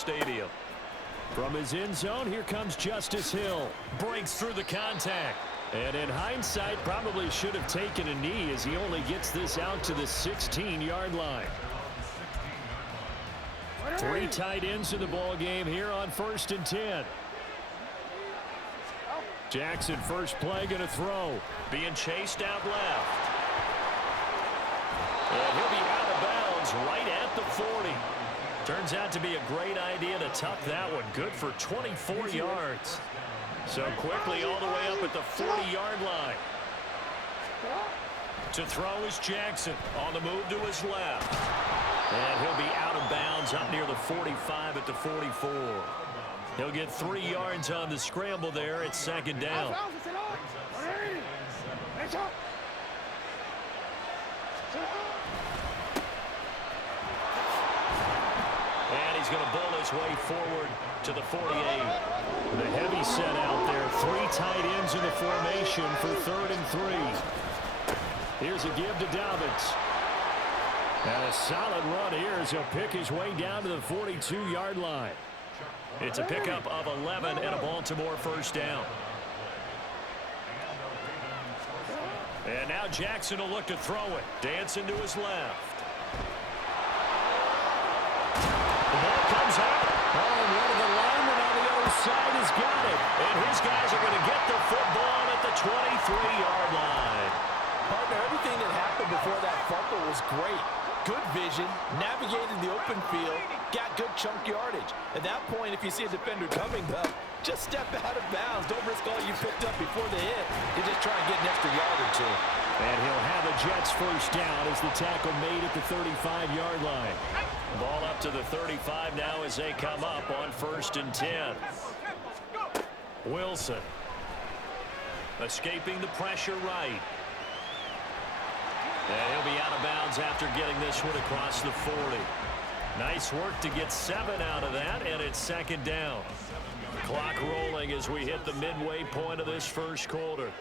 stadium. From his end zone, here comes Justice Hill. Breaks through the contact. And in hindsight, probably should have taken a knee as he only gets this out to the 16-yard line. 3 tight ends in the ball game here on 1st and 10. Jackson first play going to throw. Being chased out left. And he'll be out of bounds right at the 40. Turns out to be a great idea to tuck that one. Good for 24 yards. So quickly all the way up at the 40-yard line. To throw is Jackson on the move to his left. And he'll be out of bounds up near the 45 at the 44. He'll get 3 yards on the scramble there at 2nd down. And he's going to bull his way forward to the 48. The heavy set out there. 3 tight ends in the formation for 3rd and 3. Here's a give to Dobbins. And a solid run here as he'll pick his way down to the 42-yard line. It's a pickup of 11 and a Baltimore first down. And now Jackson will look to throw it. Dancing to his left. The ball comes out. Oh, and one of the linemen on the other side has got it. And his guys are going to get the football at the 23-yard line. Partner, everything that happened before that fumble was great. Good vision, navigated the open field, got good chunk yardage. At that point, if you see a defender coming, though, just step out of bounds. Don't risk all you picked up before the hit. You just try and get an extra yard or two. And he'll have the Jets first down as the tackle made at the 35-yard line. Ball up to the 35 now as they come up on 1st and 10. Wilson escaping the pressure right. And he'll be out of bounds after getting this one across the 40. Nice work to get 7 out of that, and it's 2nd down. Clock rolling as we hit the midway point of this first quarter.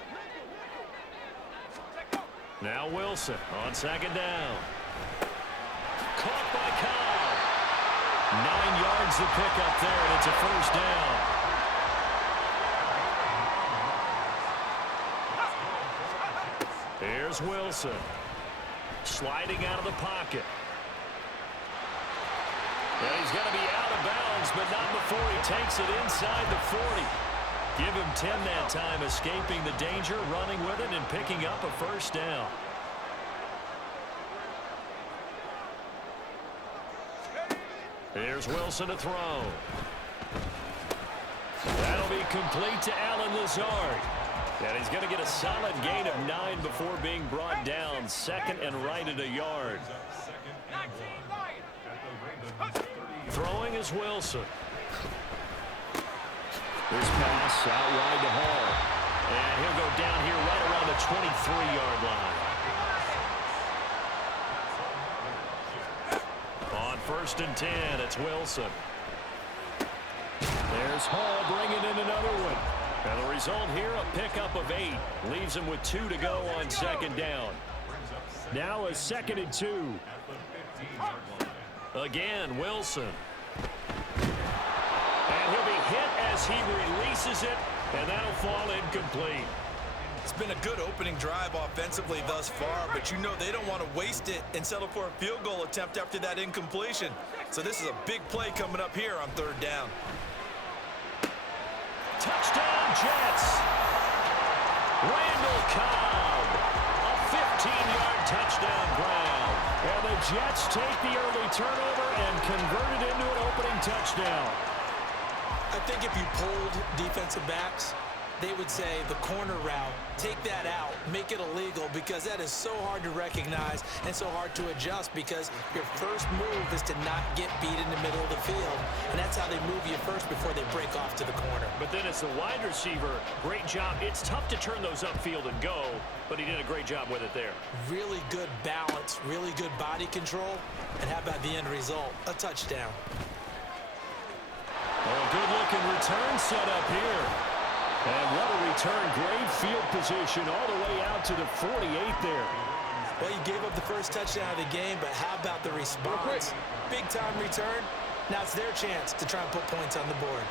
Now Wilson on 2nd down. Caught by Cobb. 9 yards to pick up there, and it's a first down. Here's Wilson. Sliding out of the pocket. And he's going to be out of bounds, but not before he takes it inside the 40. Give him 10 that time, escaping the danger, running with it, and picking up a first down. Here's Wilson to throw. That'll be complete to Allen Lazard. And he's going to get a solid gain of 9 before being brought down. 2nd and right at a yard. Throwing is Wilson. This pass out wide to Hall. And he'll go down here right around the 23-yard line. On 1st and 10, it's Wilson. There's Hall bringing in another one. And the result here, a pickup of 8. Leaves him with 2 to go on 2nd down. Now a 2nd and 2. Again, Wilson. And he'll be hit as he releases it, and that'll fall incomplete. It's been a good opening drive offensively thus far, but you know they don't want to waste it and settle for a field goal attempt after that incompletion. So this is a big play coming up here on 3rd down. Touchdown, Jets. Randall Cobb. A 15-yard touchdown grab. And the Jets take the early turnover and convert it into an opening touchdown. I think if you polled defensive backs, they would say the corner route, take that out, make it illegal, because that is so hard to recognize and so hard to adjust, because your first move is to not get beat in the middle of the field, and that's how they move you first before they break off to the corner. But then as the wide receiver, great job. It's tough to turn those upfield and go, but he did a great job with it there. Really good balance, really good body control, and how about the end result? A touchdown. Oh, good-looking return set up here. And what a return. Great field position all the way out to the 48 there. Well, you gave up the first touchdown of the game, but how about the response? Big-time return, Now it's their chance to try and put points on the board.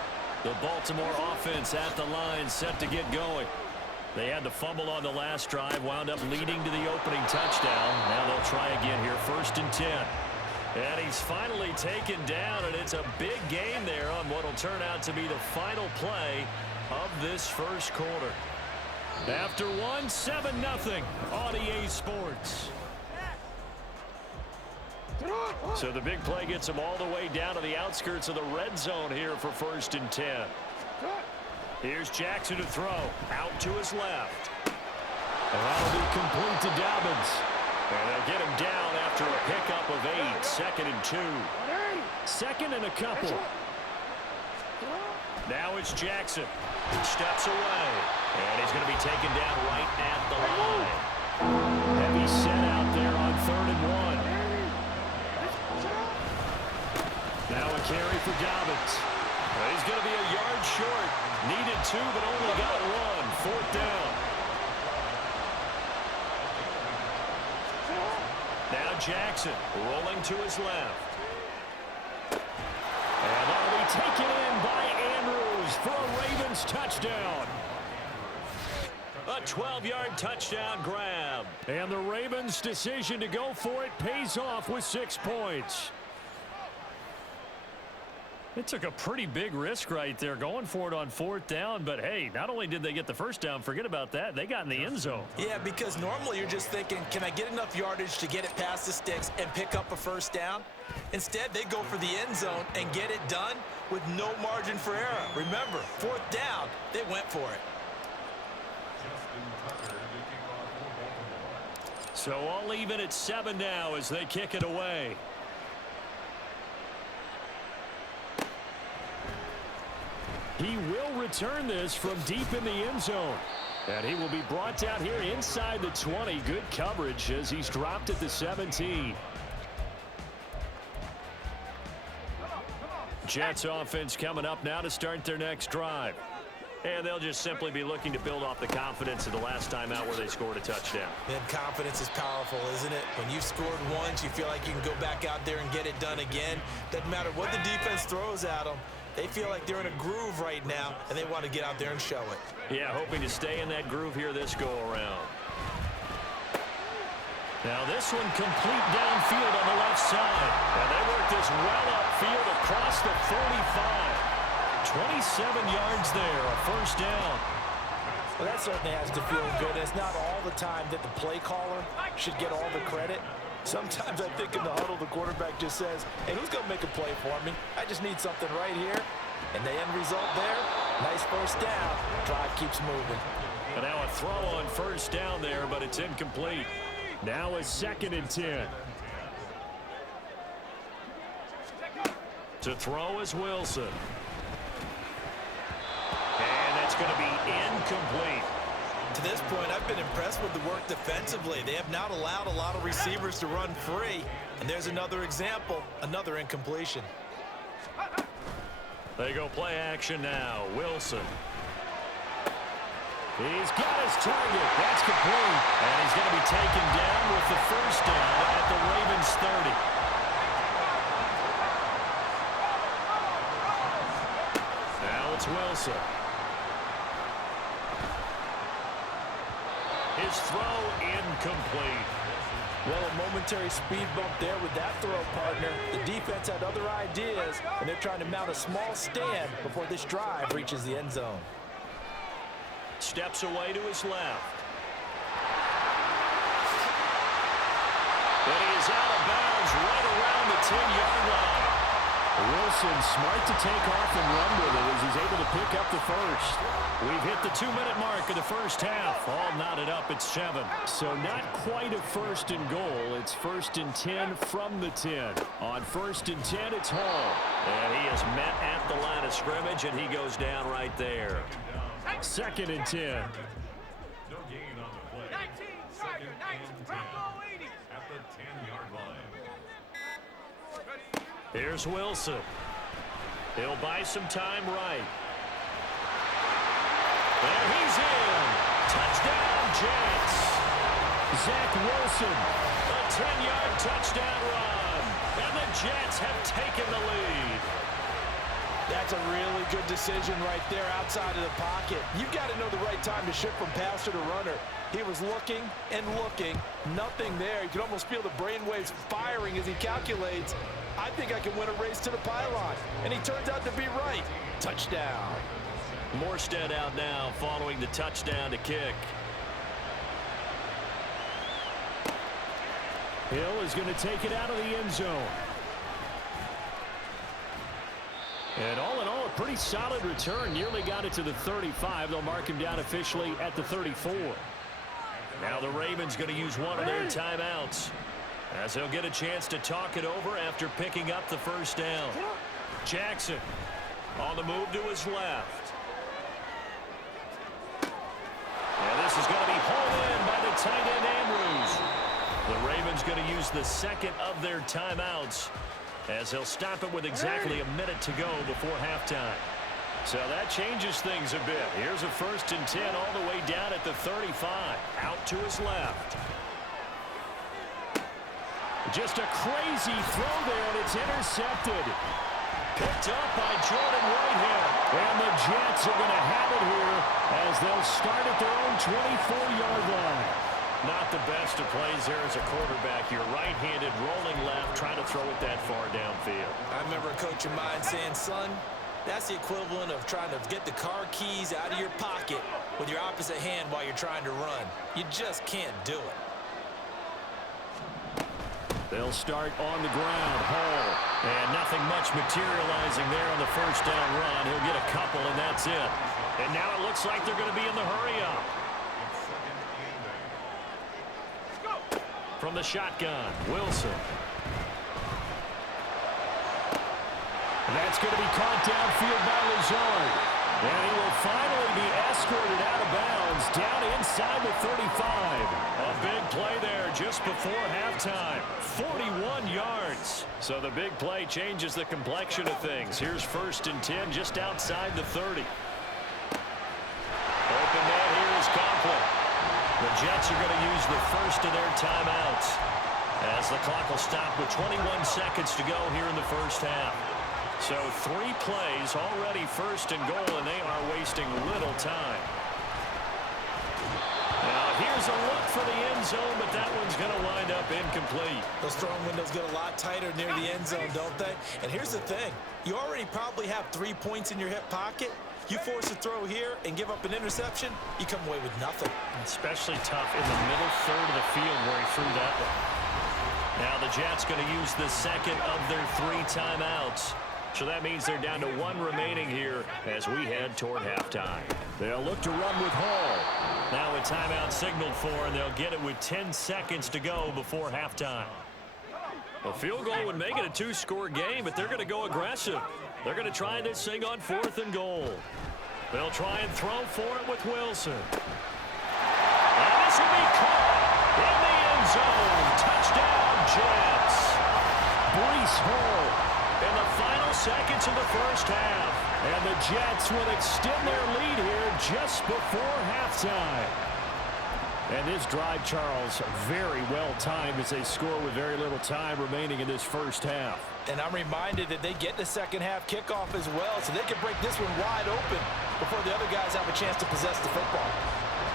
The Baltimore offense at the line, set to get going. They had the fumble on the last drive, wound up leading to the opening touchdown. Now they'll try again here, 1st and 10. And he's finally taken down, and it's a big gain there on what will turn out to be the final play of this first quarter. After one, 7-0 on EA Sports. So the big play gets him all the way down to the outskirts of the red zone here for 1st and 10. Here's Jackson to throw. Out to his left. And that'll be complete to Dobbins. And they'll get him down after a pickup of 8. 2nd and 2. 2nd and a couple. Now it's Jackson. Steps away. And he's going to be taken down right at the line. Heavy set out there on 3rd and 1. Now a carry for Dobbins. He's going to be a yard short. Needed 2, but only got 1. 4th down. Now Jackson rolling to his left. And that'll be taken in by Andrews for a Ravens touchdown. A 12-yard touchdown grab. And the Ravens' decision to go for it pays off with 6 points. It took a pretty big risk right there going for it on 4th down, but hey, not only did they get the first down, forget about that, they got in the end zone. Yeah, because normally you're just thinking, can I get enough yardage to get it past the sticks and pick up a first down? Instead, they go for the end zone and get it done with no margin for error. Remember, 4th down, they went for it. So all even at 7 now as they kick it away. He will return this from deep in the end zone. And he will be brought down here inside the 20. Good coverage as he's dropped at the 17. Jets offense coming up now to start their next drive. And they'll just simply be looking to build off the confidence of the last time out where they scored a touchdown. And confidence is powerful, isn't it? When you've scored once, you feel like you can go back out there and get it done again. Doesn't matter what the defense throws at them. They feel like they're in a groove right now, and they want to get out there and show it. Yeah, hoping to stay in that groove here this go-around. Now this one complete downfield on the left side. And they work this well upfield across the 45. 27 yards there, a first down. Well, that certainly has to feel good. It's not all the time that the play caller should get all the credit. Sometimes I think in the huddle, the quarterback just says, hey, who's going to make a play for me? I just need something right here. And the end result there, nice first down. Drive keeps moving. And now a throw on first down there, but it's incomplete. Now a 2nd and 10. To throw is Wilson. And that's going to be incomplete. To this point, I've been impressed with the work defensively. They have not allowed a lot of receivers to run free. And there's another example, another incompletion. They go play action now. Wilson. He's got his target. That's complete. And he's going to be taken down with the first down at the Ravens 30. Now it's Wilson. His throw incomplete. Well, a momentary speed bump there with that throw, partner. The defense had other ideas, and they're trying to mount a small stand before this drive reaches the end zone. Steps away to his left. And he is out of bounds right around the 10-yard line. Wilson smart to take off and run with it as he's able to pick up the first. We've hit the 2-minute mark of the first half. All knotted up at 7. So not quite a 1st and goal. It's 1st and 10 from the 10. On 1st and 10, it's Hall. And he is met at the line of scrimmage, and he goes down right there. 2nd and 10. No gain on the play. 2nd and 10 at the 10-yard line. Here's Wilson. He'll buy some time right. And he's in. Touchdown, Jets. Zach Wilson. A 10-yard touchdown run. And the Jets have taken the lead. That's a really good decision right there outside of the pocket. You've got to know the right time to shift from passer to runner. He was looking and looking, nothing there. You can almost feel the brainwaves firing as he calculates, I think I can win a race to the pylon. And he turns out to be right. Touchdown. Morstead out now following the touchdown to kick. Hill is going to take it out of the end zone. And all in all, a pretty solid return. Nearly got it to the 35. They'll mark him down officially at the 34. Now the Ravens going to use one of their timeouts, as they'll get a chance to talk it over after picking up the first down. Jackson on the move to his left. And this is going to be hauled in by the tight end Andrews. The Ravens going to use the second of their timeouts, as they'll stop it with exactly a minute to go before halftime. So that changes things a bit. Here's a 1st and 10 all the way down at the 35. Out to his left. Just a crazy throw there, and it's intercepted. Picked up by Jordan Whitehead. And the Jets are going to have it here as they'll start at their own 24-yard line. Not the best of plays there as a quarterback. You're right-handed, rolling left, trying to throw it that far downfield. I remember a coach of mine saying, son, that's the equivalent of trying to get the car keys out of your pocket with your opposite hand while you're trying to run. You just can't do it. They'll start on the ground. Hall. And nothing much materializing there on the first down run. He'll get a couple, and that's it. And now it looks like they're going to be in the hurry-up. From the shotgun, Wilson. And that's going to be caught downfield by Lazard. And he will finally be escorted out of bounds down inside the 35. A big play there just before halftime. 41 yards. So the big play changes the complexion of things. Here's 1st and 10 just outside the 30. Open man here is Conklin. The Jets are going to use the first of their timeouts, as the clock will stop with 21 seconds to go here in the first half. So 3 plays already 1st and goal, and they are wasting little time. Now here's a look for the end zone, but that one's going to wind up incomplete. Those throwing windows get a lot tighter near the end zone, don't they? And here's the thing. You already probably have 3 points in your hip pocket. You force a throw here and give up an interception, you come away with nothing. Especially tough in the middle third of the field where he threw that one. Now the Jets going to use the second of their 3 timeouts. So that means they're down to 1 remaining here as we head toward halftime. They'll look to run with Hall. Now a timeout signaled for, and they'll get it with 10 seconds to go before halftime. A field goal would make it a 2-score game, but they're going to go aggressive. They're going to try this thing on 4th and goal. They'll try and throw for it with Wilson. And this will be caught in the end zone. Touchdown, Jets. Breece Hall in the final seconds of the first half. And the Jets will extend their lead here just before halftime. And this drive, Charles, very well timed as they score with very little time remaining in this first half. And I'm reminded that they get the second half kickoff as well, so they can break this one wide open before the other guys have a chance to possess the football.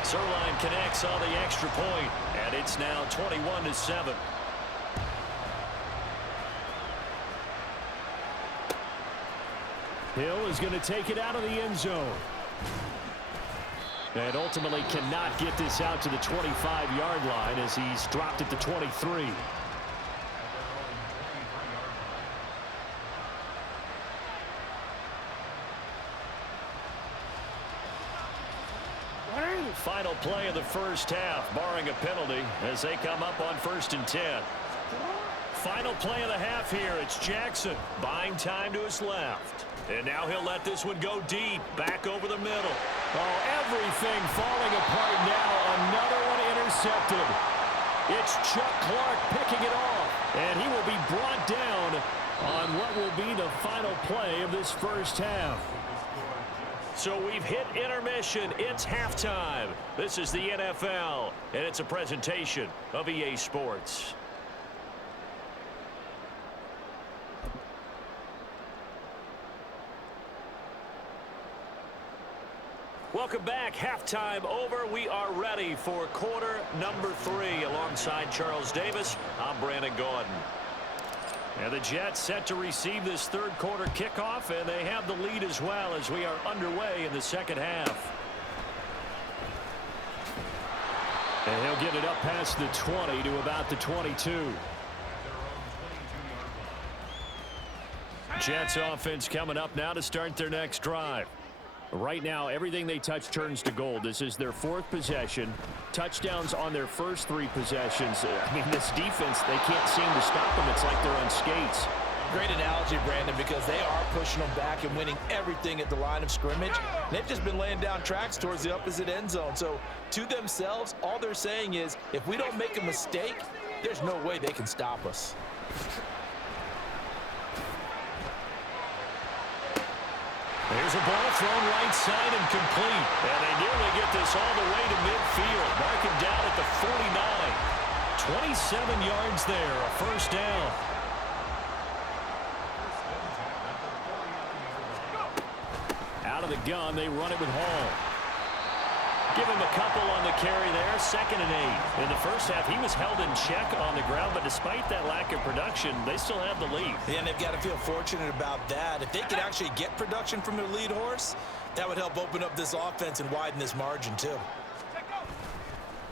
Sirline connects on the extra point, and it's now 21-7. Hill is going to take it out of the end zone. And ultimately cannot get this out to the 25-yard line as he's dropped it to 23. Final play of the first half, barring a penalty, as they come up on 1st and 10. Final play of the half here. It's Jackson buying time to his left. And now he'll let this one go deep, back over the middle. Oh, everything falling apart now. Another one intercepted. It's Chuck Clark picking it off. And he will be brought down on what will be the final play of this first half. So we've hit intermission. It's halftime. This is the NFL, and it's a presentation of EA Sports. Welcome back. Halftime over. We are ready for quarter number 3. Alongside Charles Davis, I'm Brandon Gaudin. And the Jets set to receive this third quarter kickoff, and they have the lead as well as we are underway in the second half. And he'll get it up past the 20 to about the 22. Jets offense coming up now to start their next drive. Right now, everything they touch turns to gold. This is their 4th possession. Touchdowns on their first 3 possessions. I mean, this defense, they can't seem to stop them. It's like they're on skates. Great analogy, Brandon, because they are pushing them back and winning everything at the line of scrimmage. They've just been laying down tracks towards the opposite end zone. So, to themselves, all they're saying is, if we don't make a mistake, there's no way they can stop us. There's a ball thrown right side and complete. And they nearly get this all the way to midfield. Marking down at the 49. 27 yards there, a first down. Out of the gun, they run it with Hall. Give him a couple on the carry there, 2nd and 8. In the first half, he was held in check on the ground, but despite that lack of production, they still have the lead. Yeah, and they've got to feel fortunate about that. If they could actually get production from their lead horse, that would help open up this offense and widen this margin, too.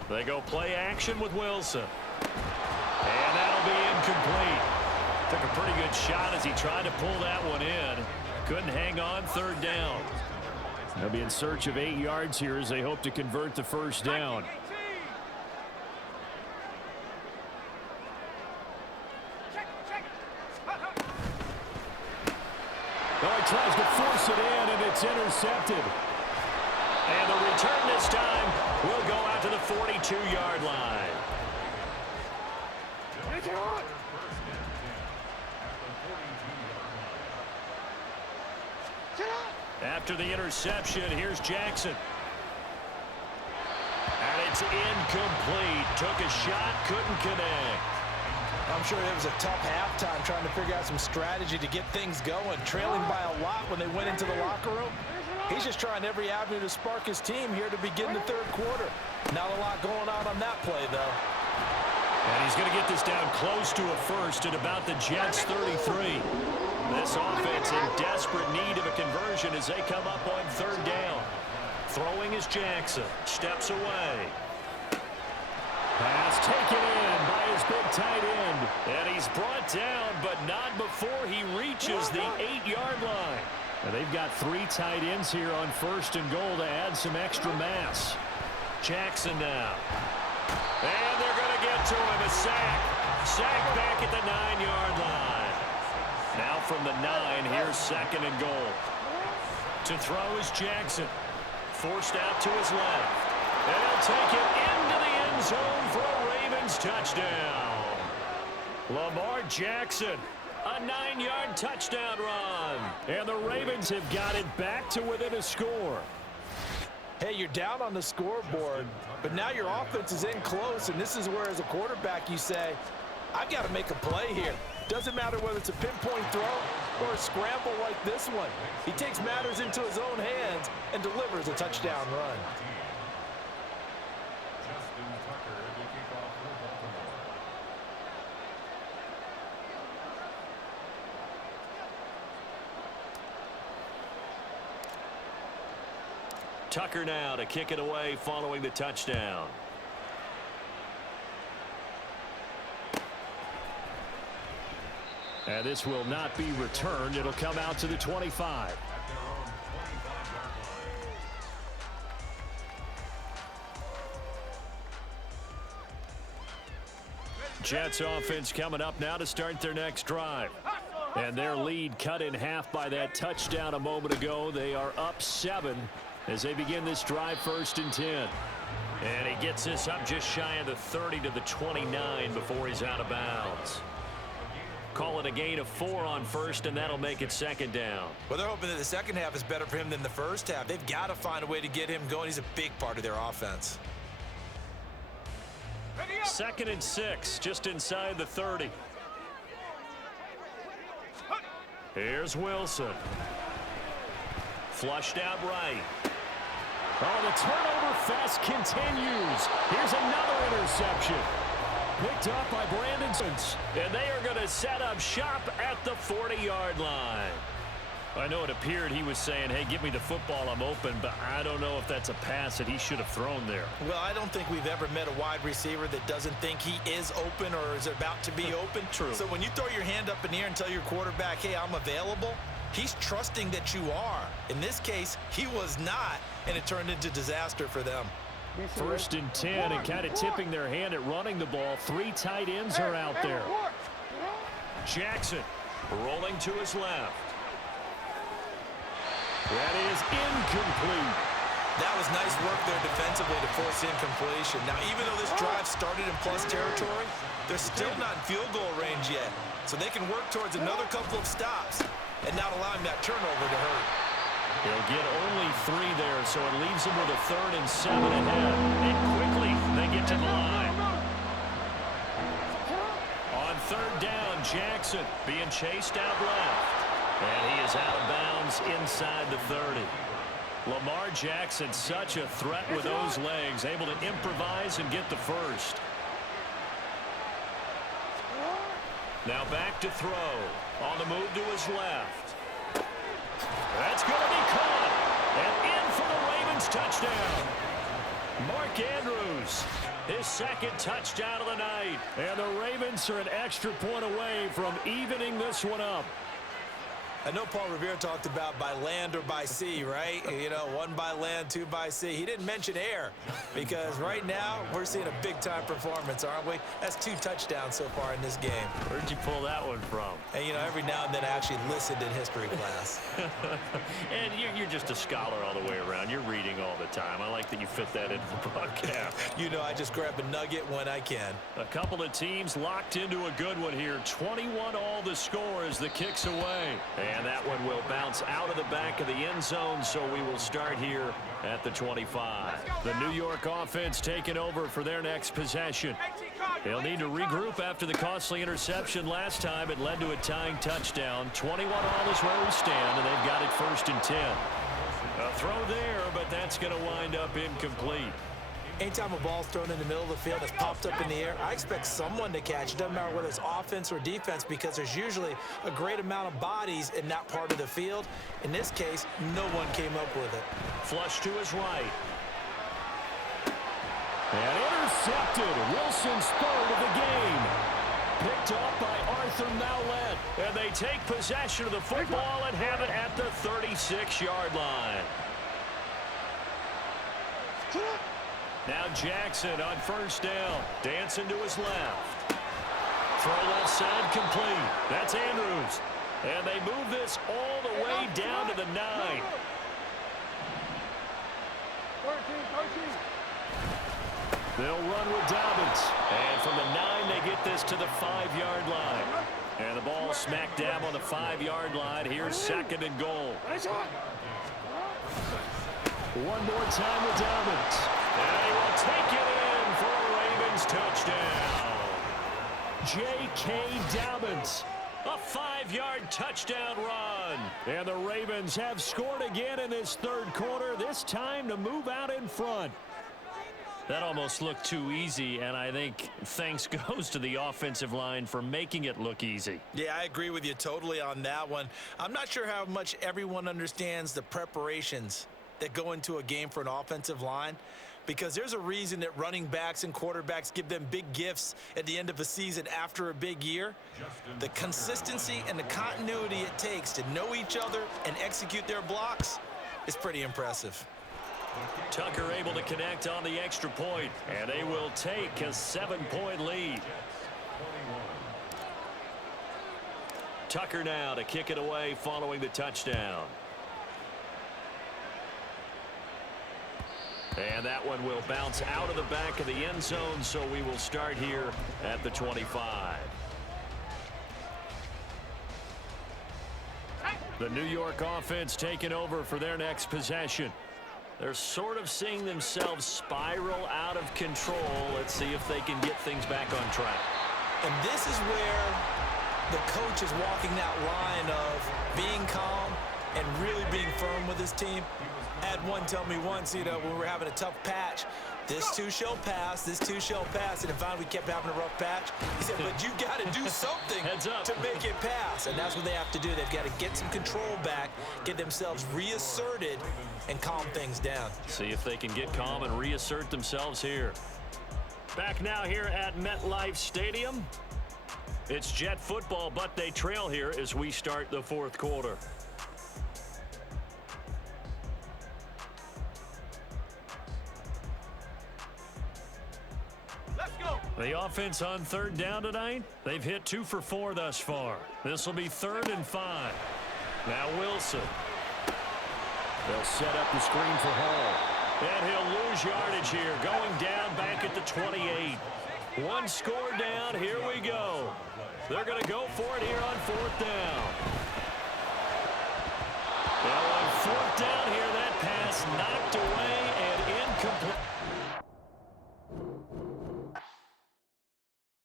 They go play action with Wilson. And that'll be incomplete. Took a pretty good shot as he tried to pull that one in. Couldn't hang on, 3rd down. They'll be in search of 8 yards here as they hope to convert the first down. Oh, he tries to force it in, and it's intercepted. And the return this time will go out to the 42-yard line. After the interception, here's Jackson. And it's incomplete. Took a shot, couldn't connect. I'm sure it was a tough halftime trying to figure out some strategy to get things going. Trailing by a lot when they went into the locker room. He's just trying every avenue to spark his team here to begin the third quarter. Not a lot going on that play, though. And he's going to get this down close to a first at about the Jets' 33. This offense in desperate need of a conversion as they come up on 3rd down. Throwing is Jackson. Steps away. Pass taken in by his big tight end. And he's brought down, but not before he reaches the 8-yard line. And they've got 3 tight ends here on 1st and goal to add some extra mass. Jackson now. And they're going to get to him. A sack. Sack back at the 9-yard line. Now from the 9, here's 2nd and goal. To throw is Jackson. Forced out to his left. And he'll take it into the end zone for a Ravens touchdown. Lamar Jackson, a 9-yard touchdown run. And the Ravens have got it back to within a score. Hey, you're down on the scoreboard, but now your offense is in close, and this is where, as a quarterback, you say, I've got to make a play here. Doesn't matter whether it's a pinpoint throw or a scramble like this one. He takes matters into his own hands and delivers a touchdown run. Tucker now to kick it away following the touchdown. And this will not be returned. It'll come out to the 25. Jets offense coming up now to start their next drive. And their lead cut in half by that touchdown a moment ago. They are up 7 as they begin this drive, 1st and 10. And he gets this up just shy of the 30 to the 29 before he's out of bounds. Call it a gain of 4 on 1st, and that'll make it 2nd down. Well, they're hoping that the second half is better for him than the first half. They've got to find a way to get him going. He's a big part of their offense. 2nd and 6, just inside the 30. Here's Wilson. Flushed out right. Oh, the turnover fest continues. Here's another interception. Picked up by Brandon. And they are going to set up shop at the 40-yard line. I know it appeared he was saying, hey, give me the football, I'm open, but I don't know if that's a pass that he should have thrown there. Well, I don't think we've ever met a wide receiver that doesn't think he is open or is about to be open. True. So when you throw your hand up in the air and tell your quarterback, hey, I'm available, he's trusting that you are. In this case, he was not, and it turned into disaster for them. 1st and 10, and kind of tipping their hand at running the ball. 3 tight ends are out there. Jackson rolling to his left. That is incomplete. That was nice work there defensively to force incompletion. Now, even though this drive started in plus territory, they're still not in field goal range yet. So they can work towards another couple of stops and not allowing that turnover to hurt. He'll get only 3 there, so it leaves him with a 3rd and 7 ahead. And quickly, they get to the line. On 3rd down, Jackson being chased out left. And he is out of bounds inside the 30. Lamar Jackson, such a threat with those legs, able to improvise and get the first. Now back to throw. On the move to his left. That's going to be caught. And in for the Ravens touchdown. Mark Andrews, his 2nd touchdown of the night. And the Ravens are an extra point away from evening this one up. I know Paul Revere talked about by land or by sea, right? You know, 1 by land, 2 by sea. He didn't mention air because right now we're seeing a big-time performance, aren't we? That's 2 touchdowns so far in this game. Where'd you pull that one from? And, you know, every now and then I actually listened in history class. And you're just a scholar all the way around. You're reading all the time. I like that you fit that into the broadcast. You know, I just grab a nugget when I can. A couple of teams locked into a good one here. 21 all the score as the kick's away. And that one will bounce out of the back of the end zone, so we will start here at the 25. The New York offense taking over for their next possession. They'll need to regroup after the costly interception last time. It led to a tying touchdown. 21 all is where we stand, and they've got it 1st and 10. A throw there, but that's going to wind up incomplete. Anytime a ball's thrown in the middle of the field that's popped up in the air, I expect someone to catch it. Doesn't matter whether it's offense or defense because there's usually a great amount of bodies in that part of the field. In this case, no one came up with it. Flush to his right. And intercepted. Wilson's 3rd of the game. Picked up by Arthur Mallett. And they take possession of the football and have it at the 36-yard line. Now Jackson on 1st down. Dancing to his left. Throw left side complete. That's Andrews. And they move this all the way down to the 9. They'll run with Dobbins. And from the 9, they get this to the 5-yard line. And the ball smack dab on the 5-yard line. Here's 2nd and goal. One more time with Dobbins. And he will take it in for a Ravens touchdown. J.K. Dobbins. A 5-yard touchdown run. And the Ravens have scored again in this 3rd quarter, this time to move out in front. That almost looked too easy, and I think thanks goes to the offensive line for making it look easy. Yeah, I agree with you totally on that one. I'm not sure how much everyone understands the preparations that go into a game for an offensive line, because there's a reason that running backs and quarterbacks give them big gifts at the end of a season after a big year. The consistency and the continuity it takes to know each other and execute their blocks is pretty impressive. Tucker able to connect on the extra point, and they will take a 7-point lead. Tucker now to kick it away following the touchdown. And that one will bounce out of the back of the end zone, so we will start here at the 25. The New York offense taking over for their next possession. They're sort of seeing themselves spiral out of control. Let's see if they can get things back on track. And this is where the coach is walking that line of being calm and really being firm with his team. Had one tell me once, when we were having a tough patch, this too shall pass, this too shall pass. And finally we kept having a rough patch. He said, but you got to do something to make it pass. And that's what they have to do. They've got to get some control back, get themselves reasserted, and calm things down. See if they can get calm and reassert themselves here. Back now here at MetLife Stadium. It's Jet football, but they trail here as we start the fourth quarter. The offense on third down tonight, they've hit 2 for 4 thus far. This will be 3rd and 5. Now Wilson. They'll set up the screen for Hall. And he'll lose yardage here, going down back at the 28. One score down, here we go. They're going to go for it here on 4th down. Now on 4th down here, that pass knocked away and incomplete.